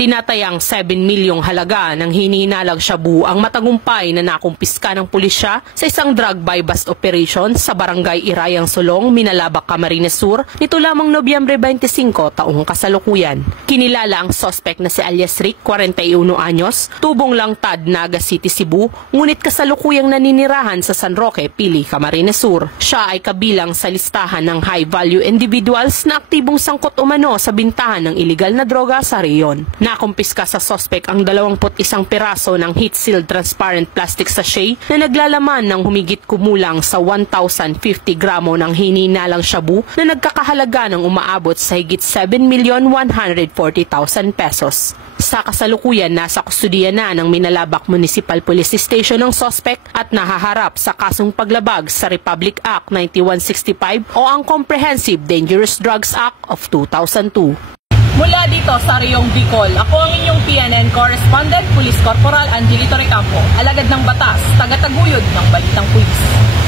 Tinatayang 7 milyong halaga ng hinihinalang shabu ang matagumpay na nakumpiska ng pulisya sa isang drug buy-bust operation sa Barangay Irayang Sulong, Minalabak, Camarines Sur nito lamang Nobyembre 25 taong kasalukuyan. Kinilala ang suspect na si alias Rick, 41 anyos, tubong Langtad, Naga City, Cebu, ngunit kasalukuyang naninirahan sa San Roque, Pili, Camarines Sur. Siya ay kabilang sa listahan ng high-value individuals na aktibong sangkot umano sa bintahan ng iligal na droga sa reyon. Nakumpiska sa suspect ang 21 piraso ng heat-sealed transparent plastic sachet na naglalaman ng humigit kumulang sa 1,050 gramo ng hinihinalang shabu na nagkakahalaga ng umaabot sa higit 7,140,000 pesos. Sa kasalukuyan, nasa kustudiya na ng Minalabak Municipal Police Station ng suspect at nahaharap sa kasong paglabag sa Republic Act 9165 o ang Comprehensive Dangerous Drugs Act of 2002. Mula dito sa Riyong Bicol, ako ang inyong PNN Correspondent, Police Corporal Angelito Recampo, alagad ng batas, tagataguyod ng Balitang Pulis.